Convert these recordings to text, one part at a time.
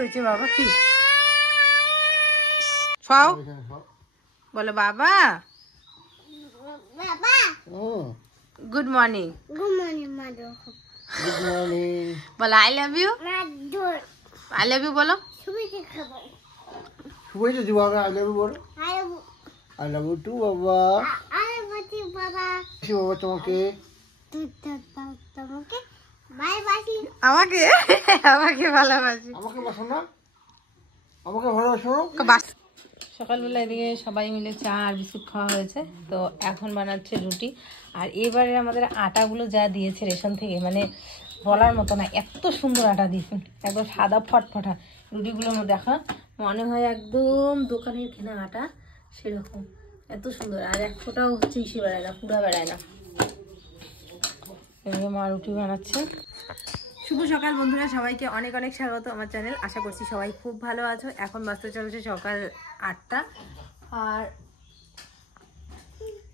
হয়েছে বাবা? কি খাও বলো বাবা? Good morning. Good morning Madu. Good morning. বলো I love you. I love you বলো। শুভেচ্ছা খাবার। শুভেচ্ছা দিবা। আই লাভ ইউ বলো। আই লাভ ইউ টু বাবা। আই লাভ ইউ বাবা। কি বাবা তোমাকে? তোমাকে ভালোবাসি। আমাকে আমাকে ভালোবাসি। আমাকে বাসো না? আমাকে ভালোবাসো? সকালবেলা এদিকে সবাই মিলে চা আর বিস্কুট খাওয়া হয়েছে। তো এখন বানাচ্ছে রুটি। আর এবারে আমাদের আটাগুলো যা দিয়েছে রেশন থেকে, মানে বলার মতো না, এত সুন্দর আটা দিয়েছে, একদম সাদা ফটফটা। রুটিগুলোর মধ্যে দেখা মনে হয় একদম দোকানের কেনা আটা সেরকম, এত সুন্দর। আর এক ফোটাও হচ্ছে ইসে বেড়ায় না, পুরা বেড়ায় না। এদিকে মা রুটি বানাচ্ছে। শুভ সকাল বন্ধুরা, সবাইকে অনেক অনেক স্বাগত আমার চ্যানেল। আশা করছি সবাই খুব ভালো আছো। এখন বাজতে চলেছে সকাল 8টা। আর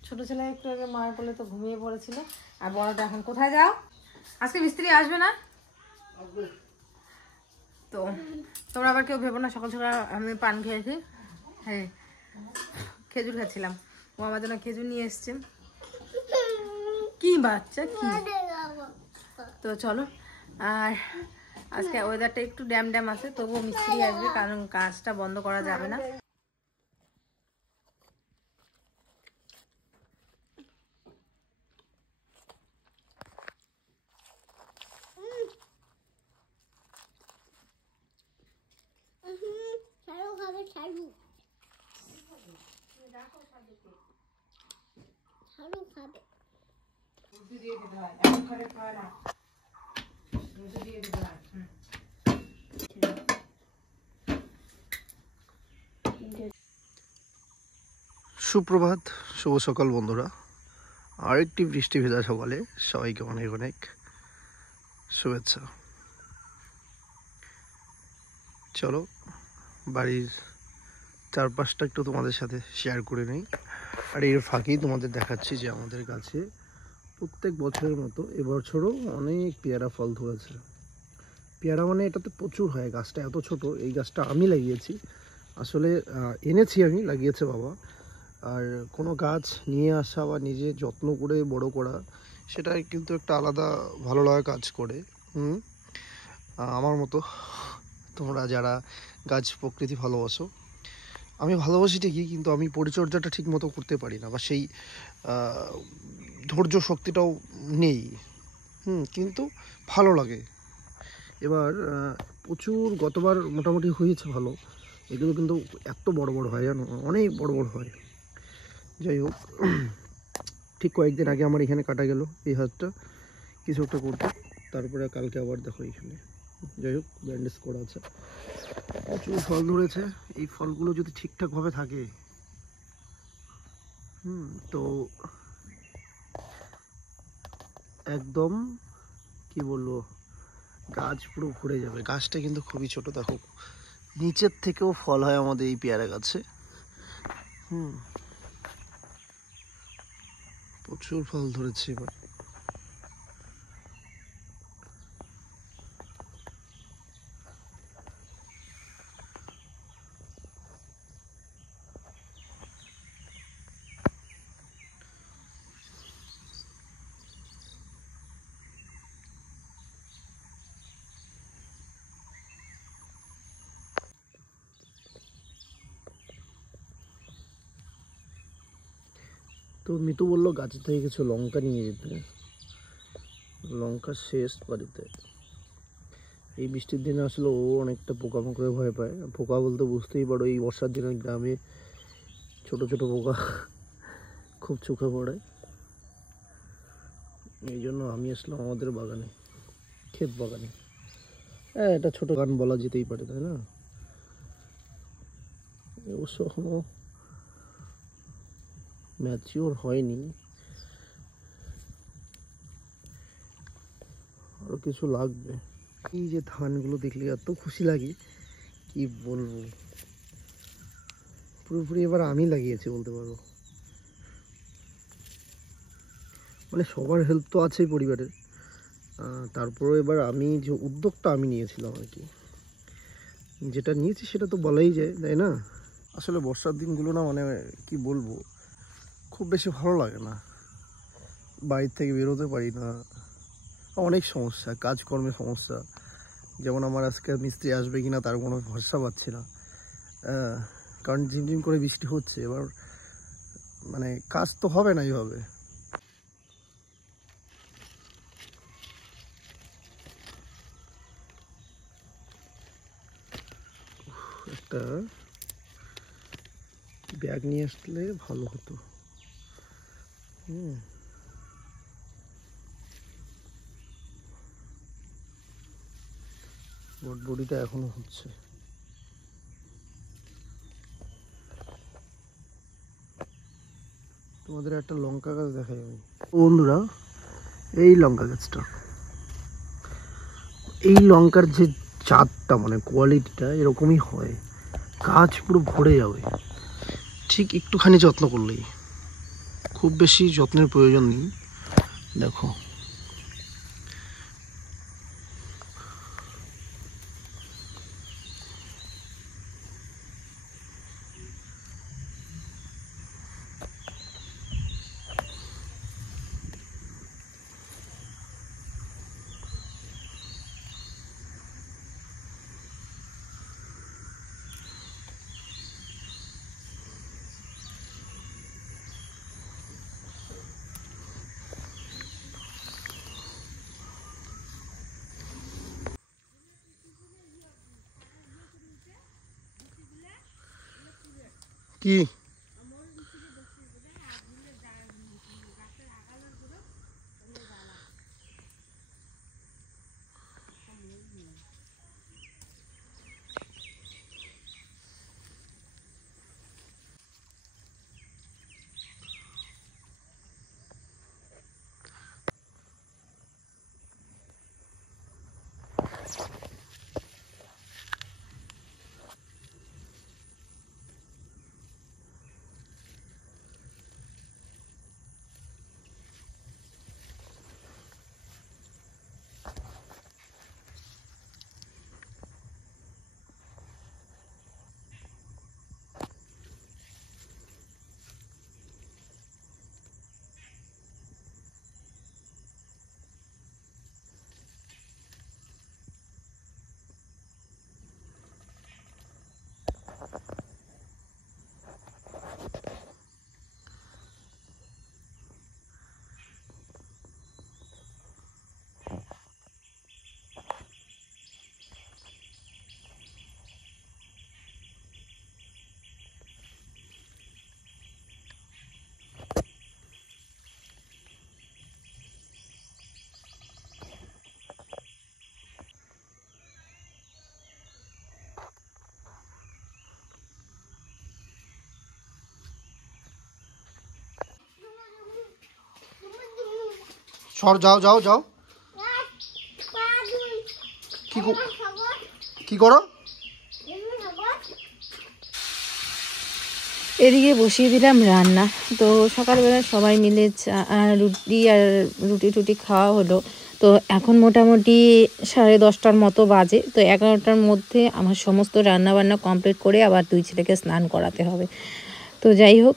ছোট ছেলে একটু আগে মার কোলে তো ঘুমিয়ে পড়েছিল। আর বড়টা এখন কোথায় যাও? আজকে মিস্ত্রি আসবে না তো তোমরা আবার কেউ ভেবো না সকাল সকাল আমি পান খেয়েছি। হ্যাঁ, খেজুর খাচ্ছিলাম। ও আমার জন্য খেজুর নিয়ে এসছে। কি বাচ্চা কি? তো চলো। আর আজকে ওয়েদারটা একটু ড্যাম ড্যাম আছে, তবুও মিস্ত্রি আসবে, কারণ কাজটা বন্ধ করা যাবে না। ছাড়ু খাবে, ছাড়ু। ছাড়ু খাবে। সুপ্রভাত, শুভ সকাল বন্ধুরা। আরেকটি বৃষ্টি ভেজা সকালে সবাইকে অনেক অনেক শুভেচ্ছা। চলো বাড়ির চারপাশটা একটু তোমাদের সাথে শেয়ার করে নিই। আর এর ফাঁকেই তোমাদের দেখাচ্ছি যে আমাদের গাছে প্রত্যেক বছরের মতো এবছরও অনেক পেয়ারা ফল ধরেছে। পেয়ারা মানে এটাতে প্রচুর হয়। গাছটা এত ছোট, এই গাছটা আমি লাগিয়েছি। আসলে এনেছি আমি, লাগিয়েছে বাবা। আর কোনো গাছ নিয়ে আসা বা নিজে যত্ন করে বড় করা, সেটা কিন্তু একটা আলাদা ভালো লাগা কাজ করে। আমার মতো তোমরা যারা গাছ প্রকৃতি ভালোবাসো, আমি ভালোবাসি ঠিকই, কিন্তু আমি পরিচর্যাটা ঠিক মতো করতে পারি না, বা সেই ধৈর্য শক্তিটাও নেই। কিন্তু ভালো লাগে। এবার প্রচুর গতবার মোটামুটি হয়েছে ভালো। এগুলো কিন্তু এত বড় বড় হয় জানো, অনেক বড় বড় হয়। যাই হোক, ঠিক কয়েকদিন আগে আমার এখানে কাটা গেল এই হাতটা কিছু একটা করতে। তারপরে কালকে আবার দেখো এখানে, যাই হোক, ব্যান্ডেজ করা আছে। প্রচুর ফল ধরেছে। এই ফলগুলো যদি ঠিকঠাকভাবে থাকে তো একদম কি বলবো, গাছ পুরো ভরে যাবে। গাছটা কিন্তু খুবই ছোট, দেখো নিচের থেকেও ফল হয় আমাদের এই পেয়ারা গাছে। প্রচুর ফল ধরেছে এবার। তো মিতু বললো গাছের থেকে কিছু লঙ্কা নিয়ে যেতে। লঙ্কা শেষ বাড়িতে। এই বৃষ্টির দিনে আসলে ও অনেকটা পোকামাকড়ে ভয় পায়। পোকা বলতে বুঝতেই পারো, এই বর্ষার দিনে গ্রামে ছোট ছোট পোকা খুব চোখে পড়ে। এই জন্য আমি আসলাম আমাদের বাগানে, ক্ষেত বাগানে। হ্যাঁ, এটা ছোট বাগান বলা যেতেই পারে, তাই না? অবশ্য এখনো ম্যাচিওর হয়নি, আরো কিছু লাগবে। এই যে ধানগুলো দেখলে এত খুশি লাগে, কি বলবো। পুরোপুরি এবার আমি লাগিয়েছি বলতে পারো। মানে সবার হেল্প তো আছেই পরিবারের, তারপরে এবার আমি যে উদ্যোগটা আমি নিয়েছিলাম আর কি। যেটা নিয়েছি সেটা তো বলাই যায়, তাই না? আসলে বর্ষার দিনগুলো না মানে কি বলবো, খুব বেশি ভালো লাগে না, বাড়ির থেকে বেরোতে পারি না, অনেক সমস্যা, কাজকর্মে সমস্যা। যেমন আমার আজকে মিস্ত্রি আসবে কিনা তার কোনো ভরসা পাচ্ছি না, কারণ ঝিমঝিম করে বৃষ্টি হচ্ছে। এবার মানে কাজ তো হবে না এইভাবে। একটা ব্যাগ নিয়ে আসলে ভালো হতো। বডিটা এখনো হচ্ছে। তোমাদের একটা লঙ্কা গাছ দেখাই আমি বন্ধুরা, এই লঙ্কা গাছটা, এই লঙ্কার যে জাতটা মানে কোয়ালিটিটা এরকমই হয়, গাছ পুরো ভরে যাবে ঠিক একটুখানি যত্ন করলেই, খুব বেশি যত্নের প্রয়োজন নেই। দেখো কি সর, যাও যাও যাও। কি করো? এদিকে বসিয়ে দিলাম রান্না। তো সকালবেলা সবাই মিলে রুটি আর রুটি খাওয়া হলো। তো এখন মোটামুটি 10:30টার মতো বাজে। তো 11টার মধ্যে আমার সমস্ত রান্নাবান্না কমপ্লিট করে আবার 2 ছেলেকে স্নান করাতে হবে। তো যাই হোক,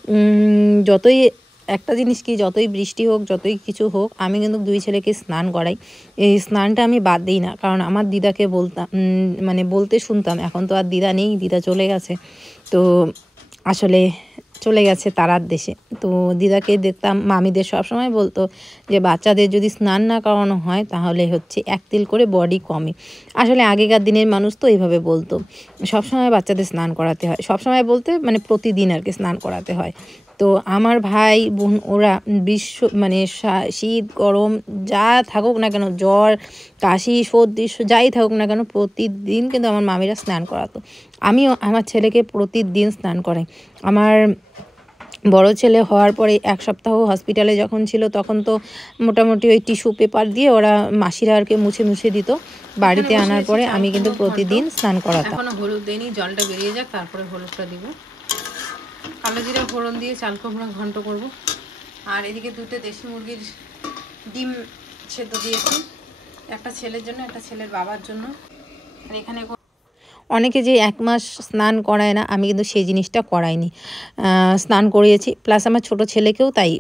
যতই একটা জিনিস কি, যতই বৃষ্টি হোক, যতই কিছু হোক, আমি কিন্তু 2 ছেলেকে স্নান করাই। এই স্নানটা আমি বাদ দিই না, কারণ আমার দিদাকে বলতাম, মানে বলতে শুনতাম। এখন তো আর দিদা নেই, দিদা চলে গেছে। তো আসলে চলে গেছে তারার দেশে। তো দিদাকে দেখতাম, মামিদের সবসময় বলতো যে বাচ্চাদের যদি স্নান না করানো হয় তাহলে হচ্ছে 1 তিল করে বডি কমে। আসলে আগেকার দিনের মানুষ তো এইভাবে বলতো, সবসময় বাচ্চাদের স্নান করাতে হয়, সবসময় বলতে মানে প্রতিদিন আর কি স্নান করাতে হয়। তো আমার ভাই বোন ওরা মানে শীত গরম যা থাকুক না কেন, জ্বর কাশি সর্দি যাই থাকুক না কেন, প্রতিদিন কিন্তু আমার মামিরা স্নান করাতো। আমিও আমার ছেলেকে প্রতিদিন স্নান করাই। আমার বড় ছেলে হওয়ার পরে 1 সপ্তাহ হসপিটালে যখন ছিল, তখন তো মোটামুটি ওই টিস্যু পেপার দিয়ে ওরা মাসিরা আর কি মুছে দিত। বাড়িতে আনার পরে আমি কিন্তু প্রতিদিন স্নান করাতাম। এখনো হলুদ দেইনি, জলটা বেরিয়ে যাক তারপরে হলুদটা দিব। কালো জিরা ফোড়ন দিয়ে চাল কুমড়া ঘন্ট করব। আর এদিকে 2টে দেশি মুরগির ডিম সেদ্ধ দিয়েছি, একটা ছেলের জন্য, একটা ছেলের বাবার জন্য। আর এখানে অনেকে যে 1 মাস স্নান করায় না, আমি কিন্তু সেই জিনিসটা করাইনি, স্নান করিয়েছি। প্লাস আমার ছোট ছেলেকেও তাই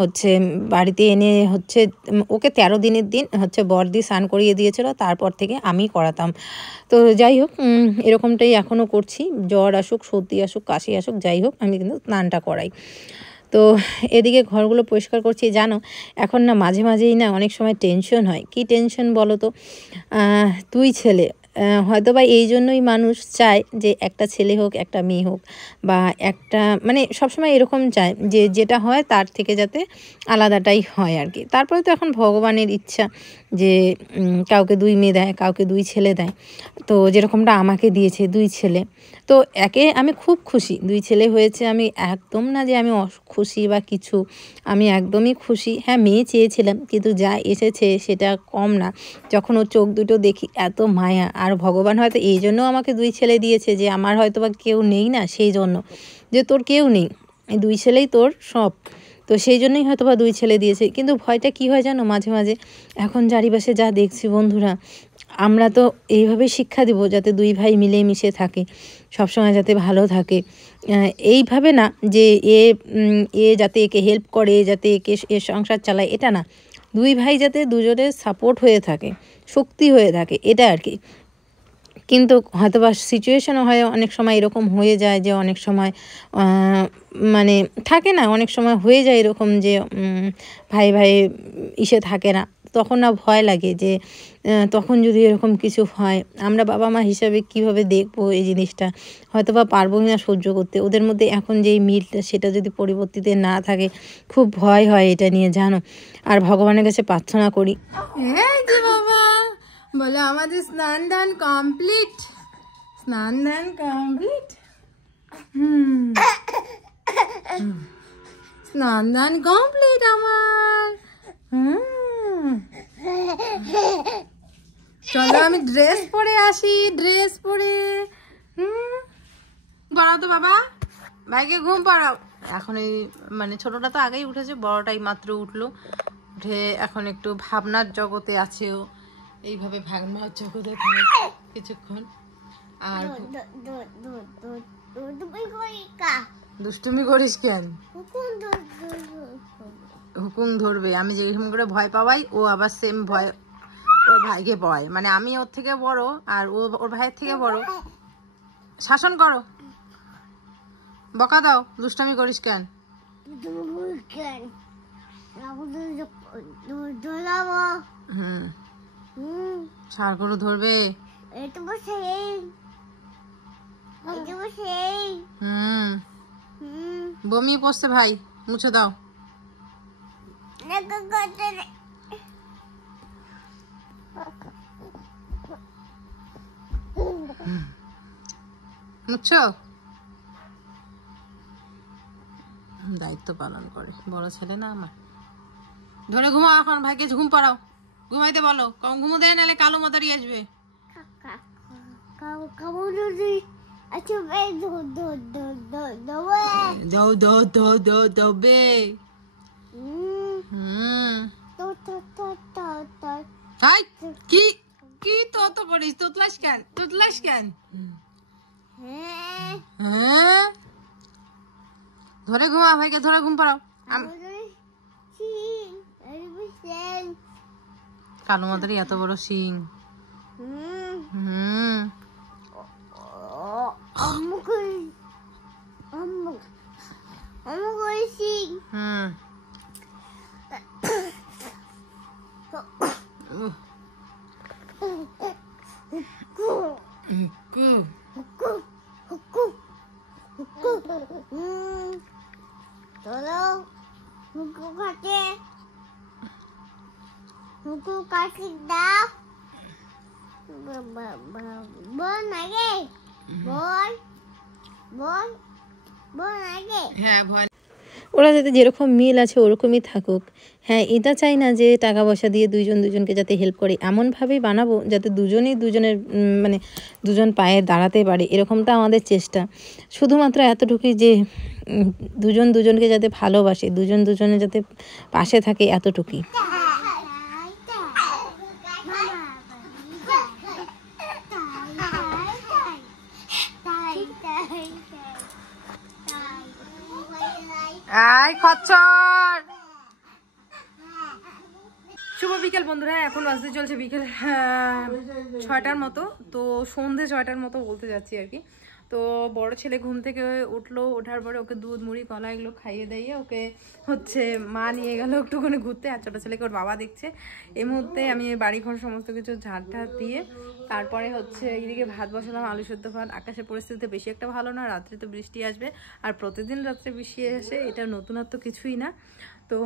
হচ্ছে বাড়িতে এনে হচ্ছে ওকে 13 দিনের দিন হচ্ছে বড়দি স্নান করিয়ে দিয়েছিল, তারপর থেকে আমি করাতাম। তো যাই হোক, এরকমটাই এখনও করছি, জ্বর আসুক, সর্দি আসুক, কাশি আসুক, যাই হোক আমি কিন্তু স্নানটা করাই। তো এদিকে ঘরগুলো পরিষ্কার করছি। জানো এখন না মাঝে মাঝেই না অনেক সময় টেনশন হয়। কি টেনশন বলো তো? 2 ছেলে, হয়তো বা এই জন্যই মানুষ চায় যে একটা ছেলে হোক একটা মেয়ে হোক, বা একটা মানে সবসময় এরকম চায় যে যেটা হয় তার থেকে যাতে আলাদাটাই হয় আর কি। তারপরে তো এখন ভগবানের ইচ্ছা যে কাউকে 2 মেয়ে দেয়, কাউকে 2 ছেলে দেয়। তো যেরকমটা আমাকে দিয়েছে 2 ছেলে, তো আমি খুব খুশি 2 ছেলে হয়েছে। আমি একদম না যে আমি খুশি বা কিছু, আমি একদমই খুশি। হ্যাঁ, মেয়ে চেয়েছিলাম, কিন্তু যা এসেছে সেটা কম না। যখন ওর চোখ দুটো দেখি এত মায়া, আর ভগবান হয়তো এই জন্য আমাকে 2 ছেলে দিয়েছে যে আমার হয়তো বা কেউ নেই না, সেই জন্য যে তোর কেউ নেই, এই 2 ছেলেই তোর সব, তো সেই জন্যই হয়তো বা 2 ছেলে দিয়েছে। কিন্তু ভয়টা কী হয় জানো, মাঝে মাঝে এখন চারিপাশে যা দেখছি বন্ধুরা, আমরা তো এইভাবে শিক্ষা দেব যাতে 2 ভাই মিলেমিশে থাকে, সবসময় যাতে ভালো থাকে, এইভাবে না যে এ যাতে একে হেল্প করে, যাতে একে এর সংসার চালায়, এটা না। 2 ভাই যাতে দুজনের সাপোর্ট হয়ে থাকে, শক্তি হয়ে থাকে, এটা আর কি। কিন্তু হয়তো বা সিচুয়েশনও হয় অনেক সময় এরকম হয়ে যায় যে অনেক সময় মানে থাকে না, অনেক সময় হয়ে যায় এরকম যে ভাই ভাই ইসে থাকে না, তখন না ভয় লাগে যে তখন যদি এরকম কিছু হয় আমরা বাবা মা হিসাবে কিভাবে দেখবো এই জিনিসটা, হয়তো বা পারবো না সহ্য করতে। ওদের মধ্যে এখন যেই মিলটা সেটা যদি পরিবর্তিত না থাকে, খুব ভয় হয় এটা নিয়ে, জানো। আর ভগবানের কাছে প্রার্থনা করি। হ্যাঁ যে বাবা বলে আমাদের স্নান দান কমপ্লিট, স্নান দান কমপ্লিট, স্নান দান কমপ্লিট আমার। চলো আমি ড্রেস পরে আসি, ড্রেস পরে। পড়াও তো বাবা, ভাইকে ঘুম পাড়াও। এখন এই মানে ছোটটা তো আগেই উঠেছে, বড়টাই মাত্র উঠলো, উঠে এখন একটু ভাবনার জগতে আছে। ও এইভাবে ভাবনার জগতে থাকে কিছুক্ষণ। আর দুষ্টুমি করিস কেন? হুকুম ধরবে। আমি যেরকম করে ভয় পাওয়াই ও আবার সেম ভয় ওর ভাইকে পাওয়ায়, মানে আমি ওর থেকে বড় আর ও ওর ভাইয়ের থেকে বড়। শাসন করো, বকা দাও, দুষ্টামি করিস কেন? ছাড় করে ধরবে। বমি পড়ছে ভাই, মুছে দাও। মুছো, দায়িত্ব পালন করে বড় ছেলে না আমার। ধরে ঘুমাও এখন, ভাইকে ঘুম পাড়াও, ঘুমাইতে বলো, কম ঘুমো দেয় নাহলে কালো মাতারি আসবে। কি কি তো পড়িস? তোতলাস কেন? তোতলাস কেন? হ্যাঁ, ধরে ঘুমা, ভাইকে ধরে ঘুম পাড়াও। কালো মাদারি এত বড় শিং। ওরা যাতে যেরকম মিল আছে ওরকমই থাকুক। হ্যাঁ, এটা চাই না যে টাকা পয়সা দিয়ে দুজনকে যাতে হেল্প করে, এমনভাবেই বানাবো যাতে দুজনেই দুজনের মানে দুজন পায়ে দাঁড়াতে পারে, এরকমটা আমাদের চেষ্টা। শুধুমাত্র এতটুকুই যে দুজনকে যাতে ভালোবাসে, দুজনে যাতে পাশে থাকে, এতটুকুই। খচ্চর। শুভ বিকেল বন্ধুরা, এখন বাজতে চলছে বিকেল 6টার মতো। তো সন্ধে 6টার মতো বলতে যাচ্ছি আর কি। তো বড় ছেলে ঘুম থেকে উঠলো, ওঠার পরে ওকে দুধ মুড়ি কলা এগুলো খাইয়ে দিয়ে ওকে হচ্ছে মা নিয়ে গেল একটুখানি ঘুরতে। আর ছোটো ছেলেকে ওর বাবা দেখছে। এই মুহূর্তে আমি বাড়িঘর সমস্ত কিছু ঝাড় ঠাড় দিয়ে তারপরে হচ্ছে এইদিকে ভাত বসালাম, আলু সেদ্ধ ভাত। আকাশের পরিস্থিতি বেশি একটা ভালো না, রাত্রে তো বৃষ্টি আসবে। আর প্রতিদিন রাত্রে বৃষ্টি আসে, এটা নতুনত্ব কিছুই না। তো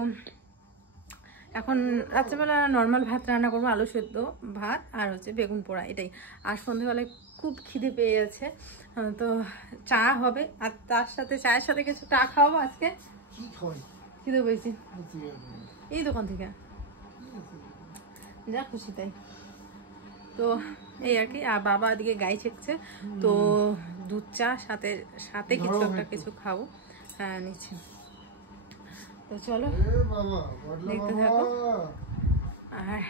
এখন রাত্রেবেলা নর্মাল ভাত রান্না করবো, আলু সেদ্ধ ভাত আর হচ্ছে বেগুন পোড়া, এটাই। আর সন্ধ্যেবেলায় খুব খিদে পেয়ে যাচ্ছে, তো চা হবে। আর তার সাথে চায়ের সাথে কিছু চা খাওয়াবো আজকে। খিদে পেয়েছি এই দোকান থেকে, যা খুশি তাই। তো এই আর কি। আর বাবা এদিকে গাই ছেঁকছে, তো দুধ চা সাথে সাথে কিছু একটা কিছু খাবো। হ্যাঁ নিচ্ছি। তো চলো দেখতে থাকো। আর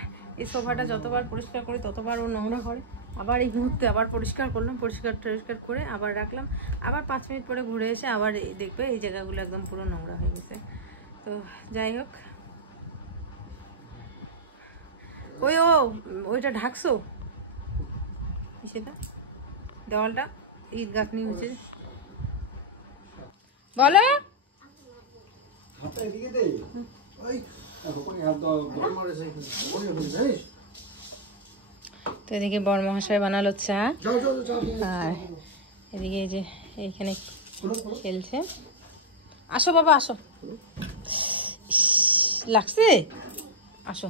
এই সোফাটা যতবার পরিষ্কার করি ততবার ও নোংরা করে। আবার এই মুহূর্তে আবার পরিষ্কার করলাম, পরিষ্কার করে আবার রাখলাম। আবার 5 মিনিট পরে ঘুরে এসে আবার দেখবে এই জায়গাগুলো একদম পুরো নোংরা হয়ে গেছে। তো যাই হোক, ওইটা ঢাকছো, সেটা দেওয়ালটা ইট গাঁথনি হয়েছে। বলো তো এদিকে বড় মহাশয় বানালো চা, আর এদিকে এই যে এইখানে খেলছে। আসো বাবা আসো, লাগছে, আসো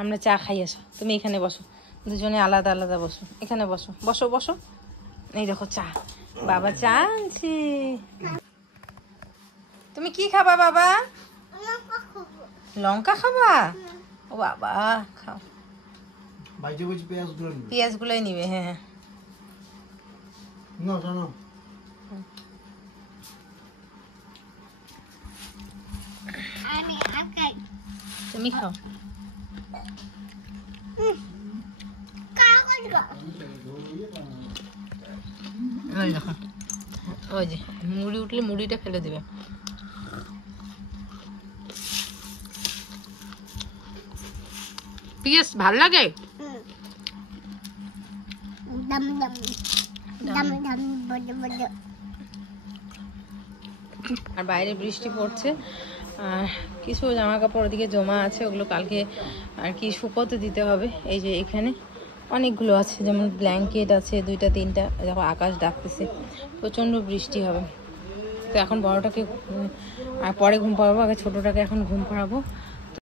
আমরা চা খাই। আসো তুমি এখানে বসো, দুজনে আলাদা আলাদা বসো, এখানে বসো বসো বসো। এই দেখো চা, বাবা চা আনছে। তুমি কি খাবা বাবা? লঙ্কা খাবা? ও বাবা খাও, পেঁয়াজ গুলোই নিবে। হ্যাঁ তুমি খাও। ওই দেখো, ওই যে মুড়ি উঠলে মুড়িটা ফেলে দিবে। পেঁয়াজ ভাল লাগে? আর বাইরে বৃষ্টি পড়ছে, আর কিছু জামা কাপড় ওদিকে জমা আছে, ওগুলো কালকে আর কি শুকোতে দিতে হবে। এই যে এখানে অনেকগুলো আছে, যেমন ব্ল্যাঙ্কেট আছে 2টা 3টা। দেখো আকাশ ডাকতেছে, প্রচণ্ড বৃষ্টি হবে। তো এখন বড়টাকে আর পরে ঘুম পাড়াবো, আগে ছোটোটাকে এখন ঘুম পাড়াবো।